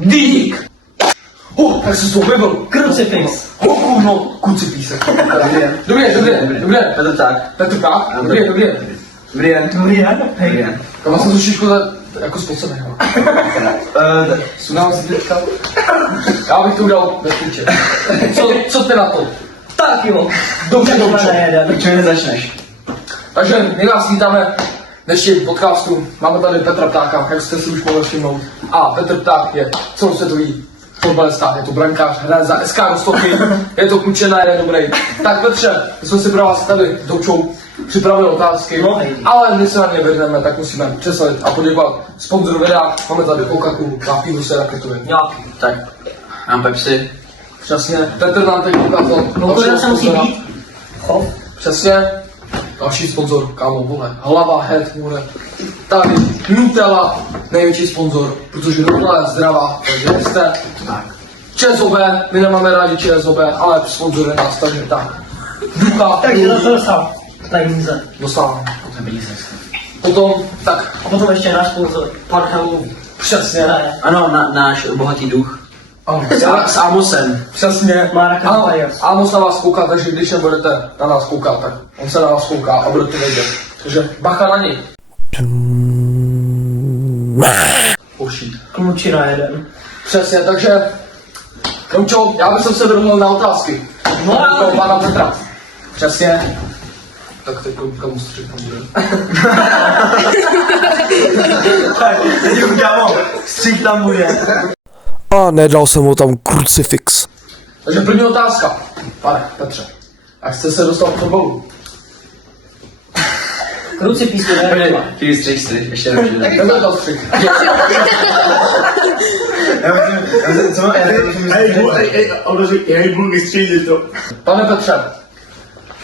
Dík! Tak se to objevil. Krucifix. No, kucipísek. Dobrý den. Petr tak. Petr tak? Dobrý den. Dobrý den. Hej. Já jsem tu šišku jako spocený. Sundám si teďka. Já bych to udělal bez klíče. Co ty na to? Tak jo. Dobře. Čím nezačneš? Takže my vás vítáme v dnešním podcastu. Máme tady Petra Ptáka, jak jste si už mohli všimnout. A Petr Pták je celosvětový fotbalista, je to brankář, hraje za SK Rostoky, je to klučená, je dobrý. Tak Petře, my jsme si pro vás tady s Doučou připravili otázky, ale my se na ně vrhneme, tak musíme přeslit a poděkovat sponzoru videa. Máme tady Coca-Colu a pivo se raketuje. Tak, mám Pepsi. Přesně, Petr nám teď ukázal dalšího sponzora. Přesně, další sponzor, kámo, vole, Hlava, Head, vole. Tady Nutella, největší sponzor, protože Nutella je zdravá, takže jste. ČSOB, my nemáme rádi ČSOB, ale sponzoruje nás, takže tak. Ducha, Takže na to dostal peníze. dostáváme. Potom, tak, A potom ještě náš sponsor, pan Helmut. přesně, Ano, náš bohatý duch. ano, S Amosem. přesně, Marek ano, Empires. Amos na vás kouká, takže když nebudete na nás koukat, tak on se na vás kouká a budete vědět. Takže bacha na něj. Pouští. Klučina jeden. Přesně, takže Kroučo, já bych se vrhnul na otázky. No, Jako pana Petra. Přesně. Tak teď komu střih tam bude. Teď udělám, střih tam bude. A nedal jsem mu tam krucifix. Takže první otázka. Pane Petře, jak jste se dostal k fotbalu? Krucifix je nevím. Ty střih, ještě nevím. Nebyl to střih. Já budu vystřílit to. Pane Petře,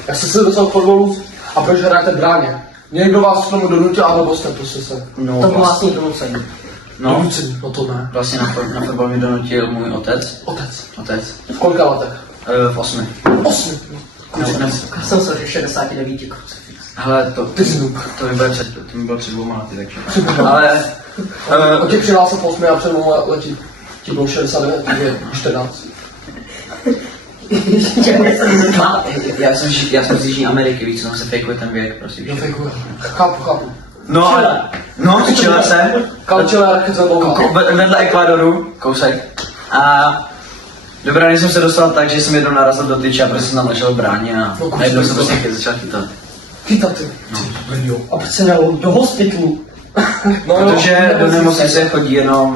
jak jste se dostal k fotbalu a proč hrajete v bráně? Někdo vás k tomu donutil, alebo jste prostě se To bylo vlastně donucení. donucený, no to ne. Vlastně na fotbal mě donutil můj otec. Otec. V kolika letech? V 8. 8. Já jsem se 69 krucifix. Hele, Ty jsi noob. to mi bylo před 2 lety, takže. Ale, On tě přihlásil po 8 a před 2 lety ti bylo 69, ty je 14. já jsem z Jižní Ameriky, víc, no se fejkuje ten věk, prostě. Jo, fejkuje. Chápu. No, v Chile jsem. Kalčela raketa dlouhá. Vedle Ekvádoru, kousek. A do brány jsem se dostal tak, že jsem jednou narazil do tyče a prostě jsem tam začal bránit a najednou jsem prostě začal chytat. Chytat ty. Jo. A proč se dalo do hospitlu? No, Protože do nemocnice chodí jenom...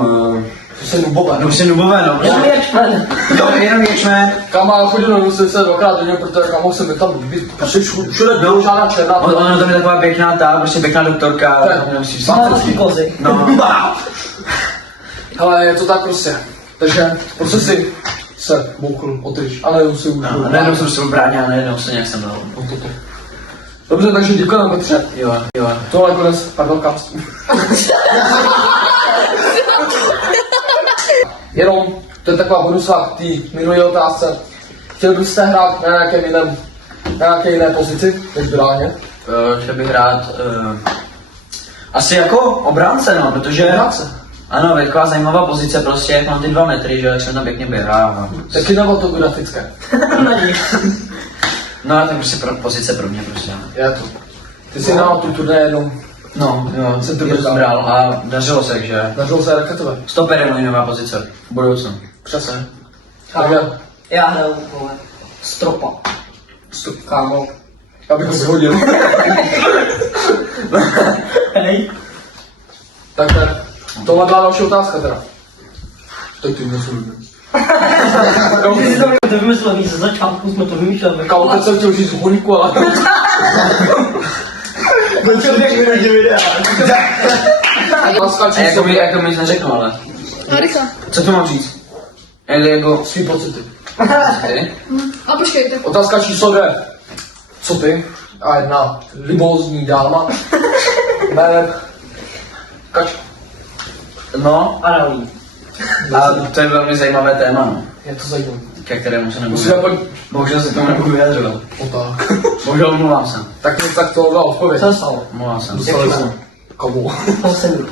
To se nubové. No prostě nubové, no. Jenom ječmen. Jo, jenom ječmen. Káma chodil na nemocnice dvakrát denně, protože kámo se mi tam být, prostě všude bylo žádná černá. Ona tam je taková pěkná prostě pěkná doktorka. Svářský kozy. No. Ale je to tak prostě. Takže prostě si se bouchl o tyč, ale jenom si už. Najednou jsem se bránil a najednou se nějak jsem dal. No toto. Dobře, takže děkujeme Petře. Jo. Tohle je konec, pardon, cast. Jenom, to je taková bonusová k té minulé otázce. Chtěl byste hrát na nějaké jiné pozici, než bráně? Chtěl bych hrát asi jako obránce, no, protože... Obránce? Ano, je taková zajímavá pozice prostě, jak mám ty 2 metry, že jak jsem tam pěkně běhá. Taky nefotografické. No a to je prostě pozice pro mě prostě. Je to. Ty jsi na tu turné jednou. No, jo, Jsem jsem to to bral a dařilo se, že... Dařilo se raketové. Stoper je můj nová pozice v budoucnu. Přesně. Takže, Já hraju, vole, stropa. kámo. Já bych ho vyhodil. Hej. Takže, tohle byla další otázka teda. Teď ty nesmím. Ty jsi to vymyslel, ze začátku jsme to vymýšleli. Kámo, teď jsem chtěl říct z honíku, ale... Otázka A jako mi nic neřeknu, ale... Marika. Co to mám říct? Jako... Svý pocity. Ty? A počkejte. Otázka číslo 2. Co ty? A jedna libózní dáma. Jménem Kačka. No, Analý. a to je velmi zajímavé téma, no. Je to zajímavé. Ke kterému se nebudu... Musíme pojď. Bohužel se k tomu nebudu vyjadřovat. O tak. Bohužel omlouvám se. Tak to byla odpověď. Co se stalo? Omlouvám se. Dostali jsme. Komu? To jsem.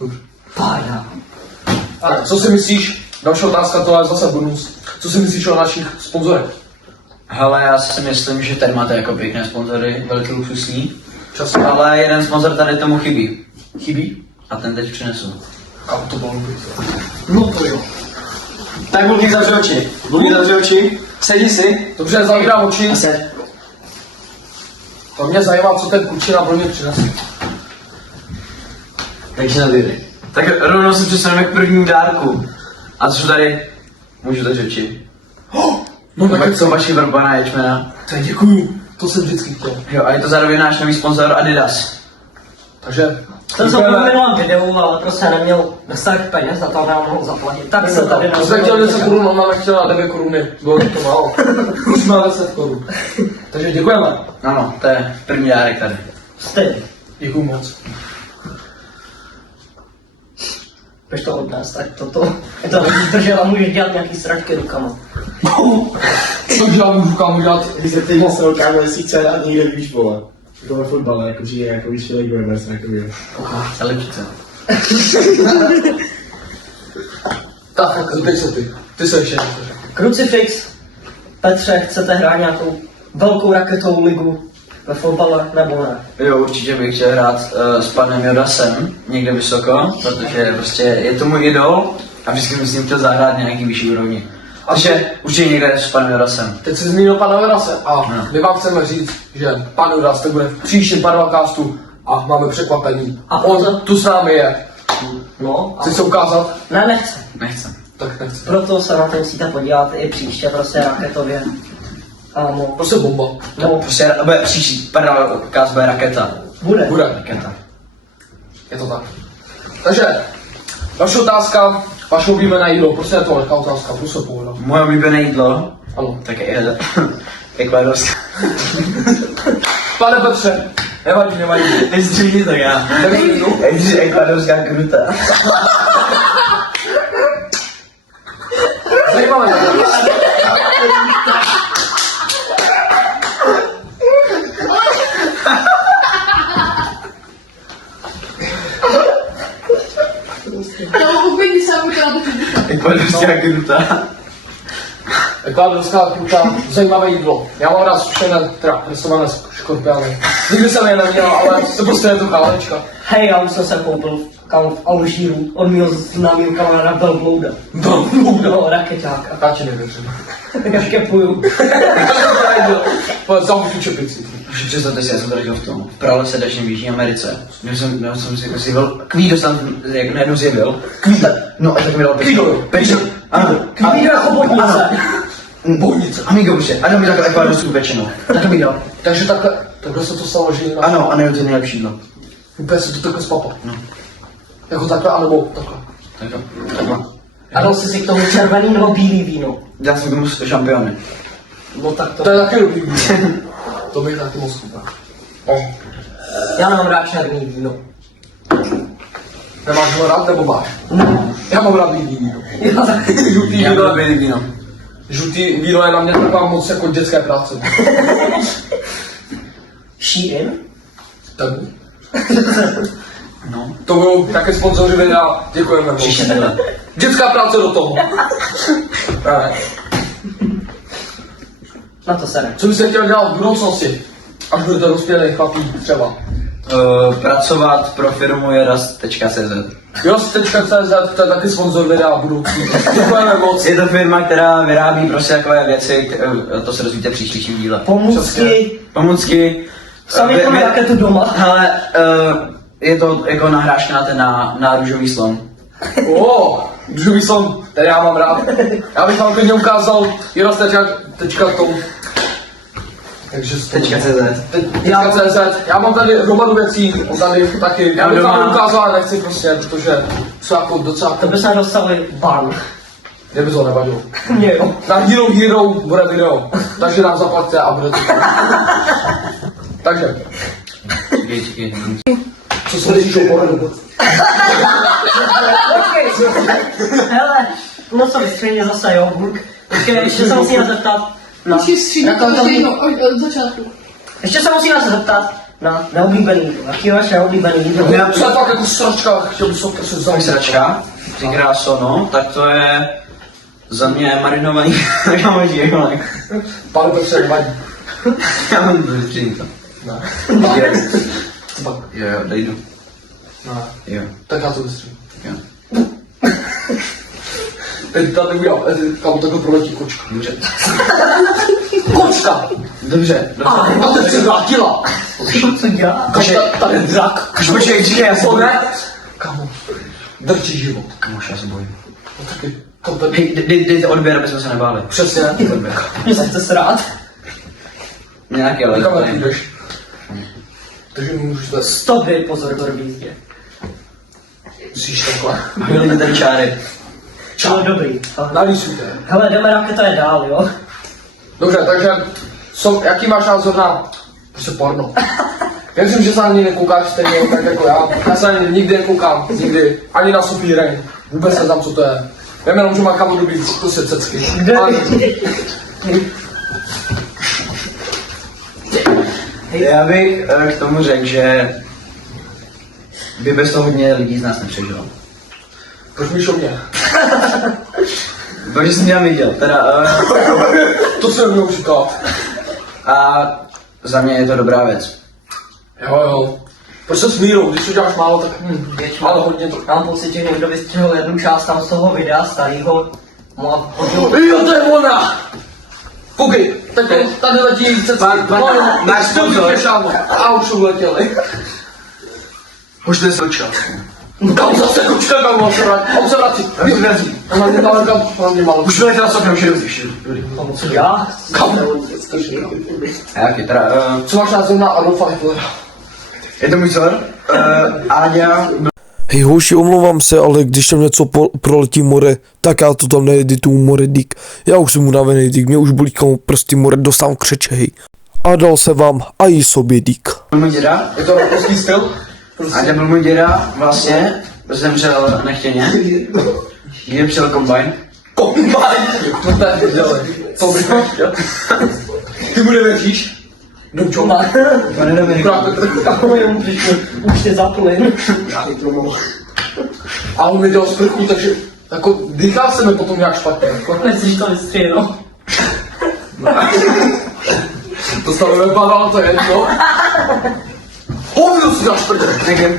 Dobře. Pája. Ale co si myslíš, další otázka, to je zase bonus. Co si myslíš o našich sponzorech? Hele, já si myslím, že tady máte jako pěkné sponzory, velký luxusní. Časem. Ale jeden sponzor tady tomu chybí. Chybí? A ten teď přinesu. A to bylo dobrý. No to jo. Tak Bulky zavři oči. Bulky zavři oči. Sedni si. Dobře, zavírám oči. A seď. To mě zajímá, co ten klučina pro mě přinese. Takže navíry. Tak rovnou se přesuneme k prvnímu dárku. A co tady? Můžu zavřít oči. No Tak tak jsou vaši vrbaná ječmena. tak děkuju. To jsem vždycky chtěl. Jo, a je to zároveň náš nový sponzor Adidas. Takže To jsem v minulém videu, ale prostě neměl dostatek peněz, za to nám mohl zaplatit. Tak se tady to jsme chtěli 10 korun, ona nechtěla 9 koruny. Bylo to málo. Už má 10 korun. Takže děkujeme. Ano, to je první dárek tady. Stejně. Děkuju moc. Když to odnes, tak toto. Je to můžeš držet a můžeš dělat nějaký sračky rukama. Co dělám, můžu kámo dělat? Když se teď se kámo, jestli chce dát někde víš, vole. To ve fotbale, jako přijde, jako víš, like Weber, takový. Lepšice. Tak, zeptej se ty. Ty se ještě něco řekl. Crucifix. Petře, chcete hrát nějakou velkou raketovou ligu ve fotbale nebo ne? Jo, určitě bych chtěl hrát s panem Jodasem někde vysoko, protože prostě je to můj idol a vždycky bych s ním chtěl zahrát nějaký vyšší úrovni. Takže určitě někde s panem Jodasem. Teď jsi zmínil pana Verase a No. my vám chceme říct, že pan Veras to bude v příštím Padvacastu a máme překvapení. A On proto- tu s námi je. No, Chci se ukázat? ne, nechce. Nechcem. Tak nechci. Proto se na to musíte podívat i příště, prostě raketově. Ano, Prostě bomba. no, Prostě bude příští Padvacast bude raketa. bude. Bude. Raketa. Je to tak. Takže, další otázka. Vaše oblíbené jídlo. Prostě je to lehká otázka. Prostě pohoda. Moje oblíbené jídlo, Ano. tak je ekvádorská. Pane Petře, nevadí, nevadí. Nezdříví to já. Ekvádorská kruta. Zajímavé. No, uklidni se, aby to na to Ekvádorská kruta. Ekvádorská kruta, zajímavé jídlo. Já mám rád sušené, teda presované škorpiány. Nikdy jsem je neměl, ale to prostě je to kálečka. Hej, já už jsem se koupil kam v Alžíru od mého známého kamaráda Belblouda. No, raketáka. Já ti nevěřím. Tak až kepuju. Pojď, zamluv tu čepici. Už představte si, já jsem tady v tom, v pralesedačně v Jižní Americe. Měl jsem si jako zjevil, Kvído jsem jak najednou zjevil. Kvído. No a tak mi dal Kvído. pečo. Ano. Kvído jako bodnice. Bohnice. Amigo prostě. A dal mi takhle ekvádorskou pečenou. Tak mi dal. Takže takhle se to stalo, že jinak. Ano, a nejde to je nejlepší jídlo. Úplně se to takhle spapa. No. Jako takhle, anebo takhle. Takhle. A dal jsi si k tomu červený nebo bílý víno. Dal jsem tomu šampiony. No tak to. To je taky dobrý víno. To bych taky moc chutnal. Já mám rád černý víno. Nemáš ho rád, nebo máš? No. Já mám rád bílý víno. Jo, tak. Žlutý Já víno, byl bílý víno. žlutý víno je na mě taková moc jako dětské práce. Sheeran? Tebu. No. To budou také sponzoři videa, děkujeme moc. Příště takhle. Dětská práce do toho. Ne. Na to se ne. Co byste chtěl dělat v budoucnosti? Až budete dospělý chlapí třeba. Pracovat pro firmu jeras.cz. Jost.cz, to je taky sponzor videa budoucí. Děkujeme moc. Je to firma, která vyrábí prostě takové věci, to se dozvíte v příštím díle. Pomůcky. Pomůcky. Sami Vy- to vy- raketu doma. Hele, je to jako nahráška na růžový slon. Družový song, který já mám rád. Já bych vám klidně ukázal Jost.com. Takže .cz. .cz. Já mám tady hromadu věcí, on tady taky. Já bych vám ukázal, ale nechci prostě, protože jsou jako docela. To by se dostali ban. Mě by to nevadilo. Mě jo. Na Hero bude video, takže nám zaplaťte a bude to. Takže, co si myslíš o pořadu? Hele, no co vystřelně zase jo, Burk. Počkej, ještě se musíme zeptat. No. Musíš střídat Jak to každý ví? od začátku. Ještě se musíme zeptat, Na oblíbený jídlo. Jaký je vaše oblíbený jídlo? Co je fakt jako sračka, chtěl bych se prostě Tak vzít. sračka, ty kráso, no, tak to je za mě marinovaný kamoží, ale Pane Petře, nevadí. já mám přijím to. Co pak? Jo, dejdu. No. Jo, Tak já to vystřím. jo. Teď tady udělám, kam takhle proletí kočka. Dobře. Kočka! Dobře, dobře. A teď se vrátila. Co dělá? Kočka, tady je drak. Počkej, já se To bojím. ne? Kamo, drčí život. Kamoš, já se bojím. No taky, kam tady? Hej, dejte odběr, aby jsme se nebáli. Přesně. Odběr. Mě se chce srát. Nějaký, ale Kam to tady ne. jdeš? Takže mi můžeš dát. Stop, pozor, to robí jízdě. Musíš takhle. Byly tady čáry. Ale dobrý. Nalísujte. Hele, jdeme na to je dál, jo? Dobře, takže jaký máš názor na prostě porno? Já myslím, že se na něj nekoukáš stejně tak jako já. Já se na něj nikdy nekoukám, nikdy. Ani na Sophie Rain. Vůbec neznám, co to je. Vím jenom, že má kamo dobrý prostě cecky. Ale Já bych k tomu řekl, že by bez toho hodně lidí z nás nepřežilo. proč míš o mě? Protože jsem já viděl, teda To jsem měl říkat. a za mě je to dobrá věc. Jo. Proč se smírou, když to děláš málo, tak ale hodně to. Mám pocit, že někdo vystřihl jednu část tam z toho videa starého. Mu a hodil. Jo, to je ona! Koukej, tak tady letí cecky. máš pozor. A už uletěli. Možná se očal. Tam zase kočka, kam on se vrací. Ona mě dala kam, ona mě malo. Už vyletěla soknem, už Co dělá? Kam? A jaký teda, Co máš názor na Adolfa Hitlera? je to můj vzor, Áďa, Hej hoši, omlouvám se, ale když tam něco proletí more, tak já to tam needituju more dík. Já už jsem unavený dík, mě už bolí kamo prsty more, dostávám křeče, hej. A dal se vám a i sobě dík. byl můj děda, Je to rakovský styl? Áďa byl můj děda, vlastně, zemřel nechtěně, kdy přijel kombajn. Kombajn! To tady dělej. Co bych chtěl? Ty mu nevěříš? Dobře. Pane Dominiku, Takové mu přišlo, už tě zaplyn. A on mi dal sprchu, takže jako dýchá se mi potom nějak špatně. Jako. Myslíš, to vystřihlo? To stalo nepadalo, to je jedno. Hovno si dáš prdě. někde,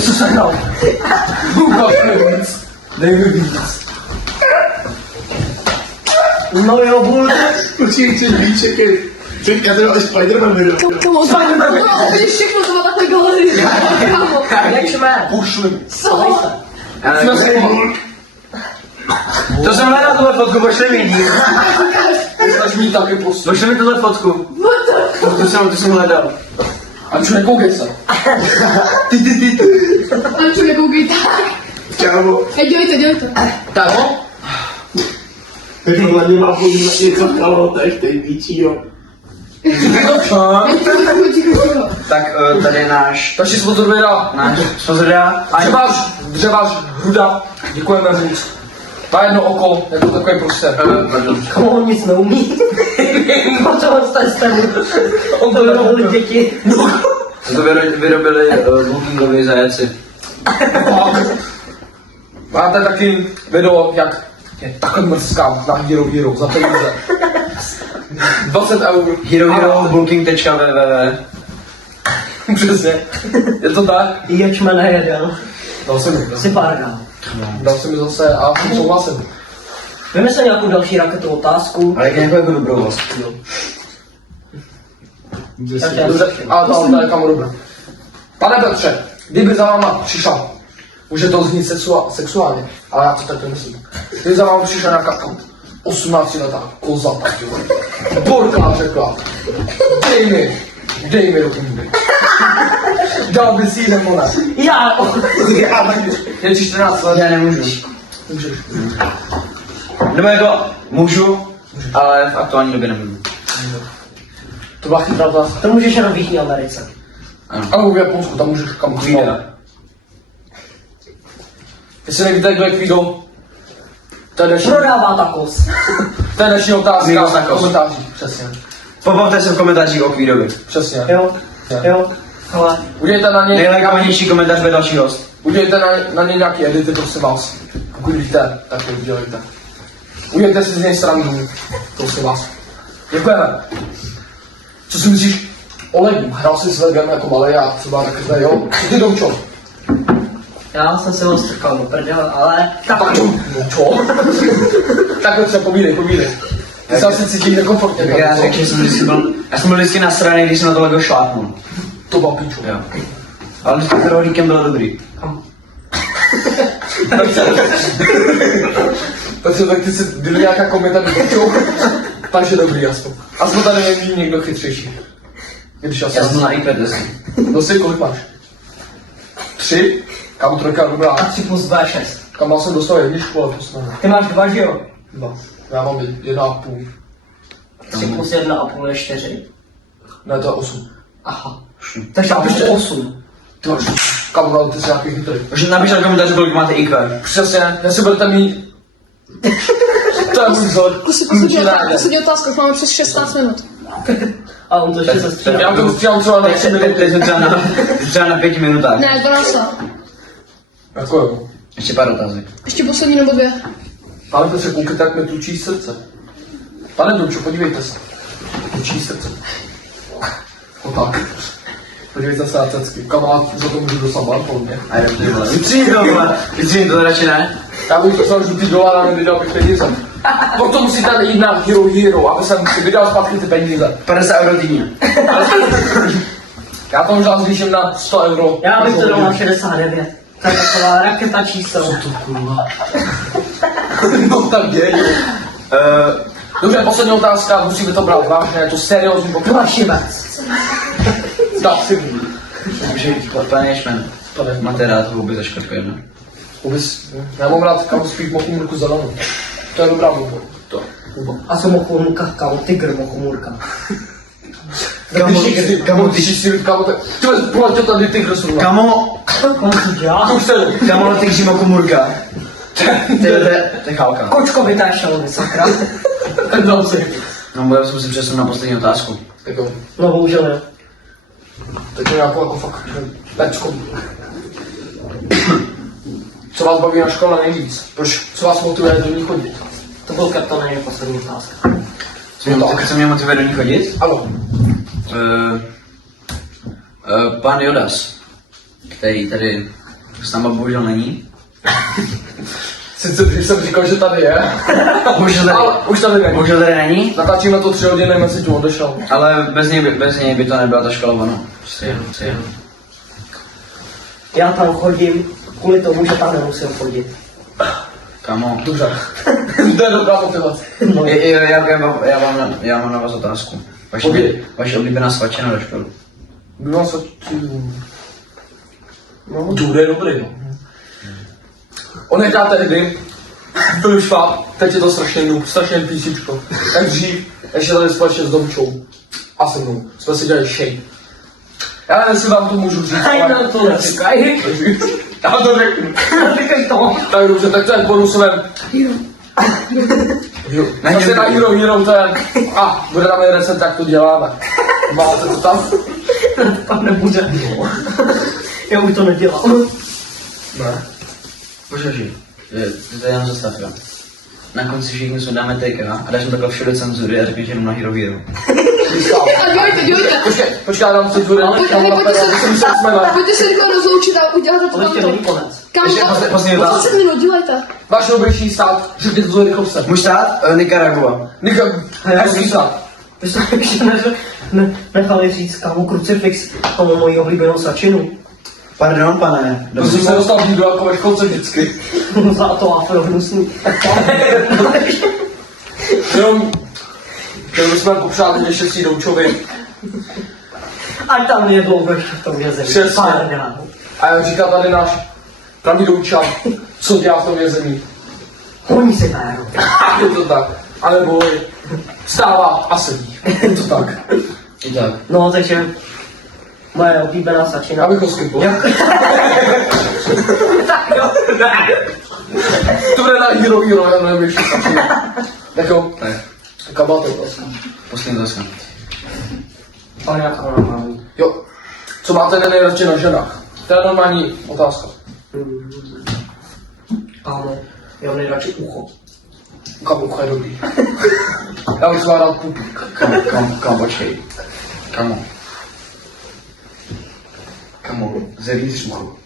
Co se dal? Ukáž mi víc. Dej mi víc. No jo, bůl. Počkej, víš, čekej. Já to mám Spider-Man video. To bylo úplně všechno, to má takhle galerii. Kámo. Nečme. Pušli. Co? Jsme si to jsem hledal tuhle fotku, pošli mi ji. Snaž mít taky prostě. Pošli mi tuhle fotku, What the? to jsem hledal. A čo nekoukej se. Ančo, nekoukej tak. Kámo, Dělejte. Tak no. tak tohle mě má podívat něco v kalotech, tej píčí, jo. Ticho. Tak tady je náš Takže spozor věda. spozorá. Dřevář Hruda. Děkujeme moc. Na jedno oko, jako takový prostě. Komu on nic neumí. No co on jste s tebou? On to vyrobil děti. To vyrobili bookingoví zajaci. Máte taky video, jak je takhle mrzkám na Hero za peníze. 20 eur. Hero.booking.www. Přesně. Je to tak? Ječme nejedel. Dal jsem mi. Si pár dál. Dal jsem mi zase a souhlasím. Vymysl nějakou další raketu otázku. Ale jak nějakou jako dobrou vlast. Dobře, ale to je kamo dobré. Pane Petře, kdyby za váma přišel, může to znít sexuálně, ale já to tak nemyslím. Kdyby za váma přišel nějaká 18letá koza, tak jo. Borka řekla, dej mi do kumby. Dal by si ji nebo ne? Já! Já taky. Je ti 14 let. Já nemůžu. Můžeš. Nebo jako můžu, ale v aktuální době nemůžu. To byla chytrá otázka. To můžeš jenom v Jižní Americe. Ale v Japonsku, tam můžeš kam chceš. Jestli nevíte, kdo je Kvido, to je dnešní, Prodává takos. to je dnešní otázka Migos v tacos. komentářích. Přesně. Pobavte se v komentářích o Kvídovi. Přesně. Jo. Jo, ale Udělejte na něj, Nejlegálnější komentář bude další host. udělejte na něj nějaký edity, prosím vás. Pokud víte, tak to udělejte. Udělejte si z něj srandu, prosím vás. Děkujeme. Co si myslíš o Legu? Hrál jsi s Legem jako malý a třeba takhle, jo? Co ty doučo? já jsem se ho strkal do prdele, ale tak Tak čo? Takhle se povídej. Ty se asi cítíš nekomfortně. Já řekl, že jsem byl vždycky nasraný, když jsem na to Lego šlápnul. To byl píčo. Jo. Ale vždycky to rohlíkem bylo dobrý. Takže tak ty si byli nějaká kometa píčo. Takže dobrý aspoň. Aspoň tady není někdo chytřejší. Když Já jsem na IQ testu. No si kolik máš? 3? Kámo, trojka dobrá. a 3 plus 2 je 6. Kam já jsem dostal jedničku, ale to snad. Ty máš 2, že jo? 2. Já mám 1,5. 3 plus 1,5 je 4. Ne, to je 8. Aha. Takže já ještě 8. Ty máš, kámo, ty jsi nějaký chytrý. Takže napiš na komentáři, kolik máte IQ. Přesně, jestli budete mít... To je můj vzor. Poslední otázka, už máme přes 16 minut. A on to ještě zastřídá. Já to střídám třeba na 3 minuty. Teď jsem třeba na 5 minutách. Ne, 12. Jako jo. Ještě pár otázek. Ještě poslední nebo 2. Pane Petře, koukejte, jak mi tlučí srdce. Pane Domčo, podívejte se. Tlučí srdce. O tak. Podívejte se na cecky. Kamarád, za to můžu dostat bar, podle mě. A jdem ty vole. Vytřím to radši ne. Já bych dostal žlutý dolar a nevydal bych peníze. Proto musíte jít na Hero, aby jsem si vydal zpátky ty peníze. 50 euro týdně. Já to možná zvýším na 100 euro. Já bych to dal na 69. To je taková raketa číslo. To kurva. No tak je. Dobře, poslední otázka, musíme to brát vážně, je to seriózní To pokračování. máš šibec. Tak si budu. Takže, pane Ješmen, máte rád houby za škodku jedno? Vůbec, já mám rád kam spíš mochomůrku zelenou. To je dobrá houba. To je houba. A co mochomůrka, kámo, tygr mochomůrka. Kamo, ty si kamo, ty pojď to tady ty krasů. Kamo, Komu to dělá? To už tady. kamo, ty křím jako murka. To je chálka. Kočko vytášel mi, sakra. Tak dám si. No, budeme se přesunout na poslední otázku. Tak jo. No bohužel ne. Teď to nějakou jako fakt pecko. Co vás baví na škole nejvíc? Co vás motivuje do ní chodit? To byl karton, poslední otázka. Co mě motivuje do ní chodit? Ano. Pan Jodas, který tady s náma bohužel není. Sice když jsem říkal, že tady je. Ale už tady není. Bohužel tady není, Natáčíme to 3 hodiny, mezi tím odešel. ale bez něj by to nebyla ta škola ono. Prostě. Já tam chodím kvůli tomu, že tam nemusím chodit. Kamo. Dobře. To je dobrá motivace. No, Já mám na vás otázku. Povídej. Vaše oblíbená svačina do školy. Bylo se no, Dude je dobrý, no. On nechá tehdy, byl už fakt, teď je to strašně noob, strašně písíčko. Jak dřív, ještě tady společně s Domčou a se mnou, jsme si dělali shade. Já nevím, jestli vám to můžu říct, Aj na to neříkaj. Já to řeknu. Říkej to. Tak dobře, tak to je bonusovém. Zase na Hero, to je, bude tam jeden recept, tak to děláme. Máte to tam? Tam nebude. Já už to nedělám. Ne. Počkej, to je jenom zastavka. Na konci všichni sundáme TK a dáš mu takhle všude cenzury a řekneš jenom na Hero Hero. A dělejte. Počkej, já dám cenzury. Pojďte se rychle rozloučit a udělat to To ještě tam není to. konec. Kam Ještě poslední otázka. 20 minut, dělejte. Váš nejbližší stát, řekněte to rychle se. Můj stát? Nicaragua. Hezký stát. Vy jste ještě nechali říct, kámo, krucifix, tomu moji oblíbenou sačinu. Pardon, pane. To jsem se dostal do jako ve školce vždycky. Za to afro hnusný. Jenom, chtěli bychom popřát ještě si Doučovi. Ať tam je dlouho ještě v tom vězení. Přesně. Pár dnů. A jak říká tady náš pravý Doučan, co dělá v tom vězení. Honí si péro. Je to tak. Ale boj, vstává a sedí. Je to tak. I tak. No, takže moje oblíbená sačina. Já bych ho skipl. Tak jo, ne. To bude na Hero, já nevím, ještě stačí. Tak jo, Tak, kabáte otázka. poslední otázka. Ale nějaká normální. Jo, Co máte nejradši na ženách? To je normální otázka. Kámo, já mám nejradši ucho. Kam ucho je dobrý. Já bych zvládal pupík. Kam, počkej. Kamo. Kamo, zervíš ucho.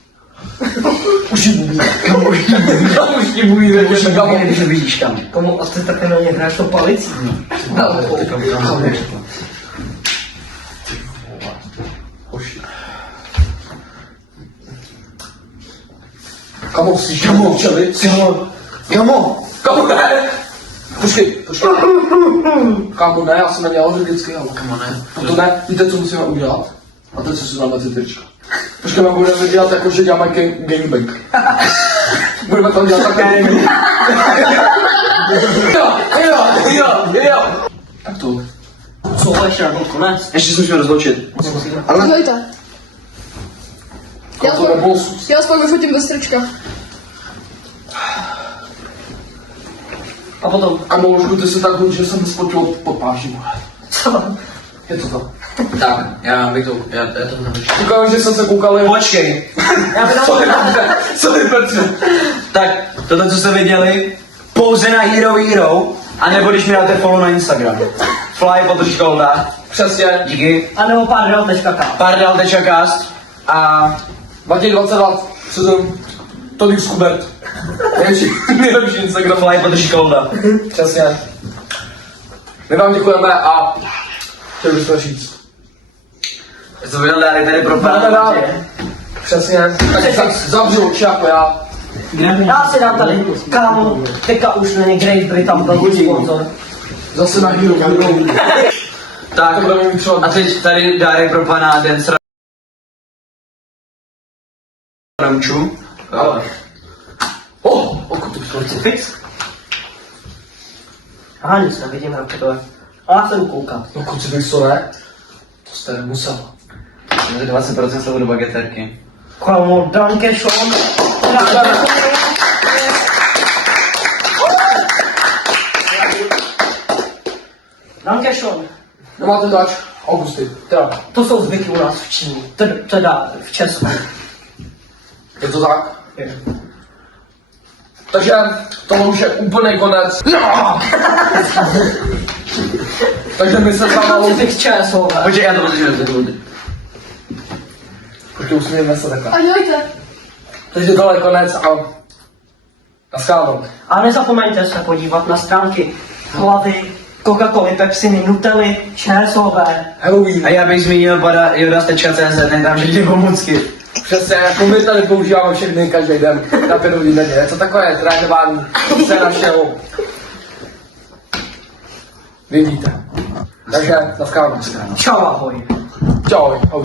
Už ji buví. Kam už ji buví, že kamo. Když vidíš kam. Komu, a ty také na ně hráš to palicí? Kamo, jsi kamo, čeli? Kamo. Kamo, ne! Počkej. Kámo, ne, já jsem neměl vždycky, ale Kamo, ne. to ne, víte, co musíme udělat? A teď se si dáme ty trička. Počkej, my budeme dělat jako, že děláme gangbang. Budeme tam dělat také jo. Tak to. Co, ještě na konec? Ještě se musíme rozloučit. Ahojte. To nebylo sus. Já aspoň vyfotím bez trička. A potom, Kamo, možná ty se tak hodí, že jsem spotil pod páží. co? Je to tak. Tak, já bych to, já to nabíčím. Říkám, že jsem se koukal jen... Počkej. Já bych Co ty Petře? Co ty Petře? Tak, tohle, co jste viděli, pouze na Hero, a nebo když mi dáte follow na Instagram. Fly_Olda. Přesně. Díky. A nebo pardel.k. Pardal.cast a Matěj 22, sezon, Tony Skubert. Nejlepší Instagram. Fly_Olda. Přesně. My vám děkujeme a chtěli bychom říct. To byl dárek tady pro Dáme pana dál. Matěje. Přesně. Tak zavřu oči jako já. Já si dám tady, kámo, teďka už není Great Britain velký sponzor. Zase na Hero. Tak, To budeme mít třeba... a teď tady dárek pro pana Densra Ramču. Fix? Aha, nic nevidím, jak to je. A já se jdu koukat. No krucifix to ne? To jste nemusel. Máte 20% slovo do bageterky. Kámo, danke schon. Danke schon. Nemáte dač? Augusty. Teda. To jsou zvyky u nás v Číně. Teda v Česku. Je to tak? Takže tohle už je úplný konec. Takže my se s vámi... Těch ČSOV. Počkej, já to potřebuji do vody. Protože už jsme se takhle. Ahojte. Takže tohle je konec a... Naschledanou. A nezapomeňte se podívat na stránky Hlavy, Coca-Coly, Pepsiny, Nutelly, ČSOV. Halloween. A já bych zmínil pana jodas.cz, ne tam všichni pomůcky. Přesně, jako my tady používáme všechny každý den na 5 hodin denně. Je to takové trénování se našeho. Vy víte. Takže naschledanou. Čau, ahoj. Čau, ahoj.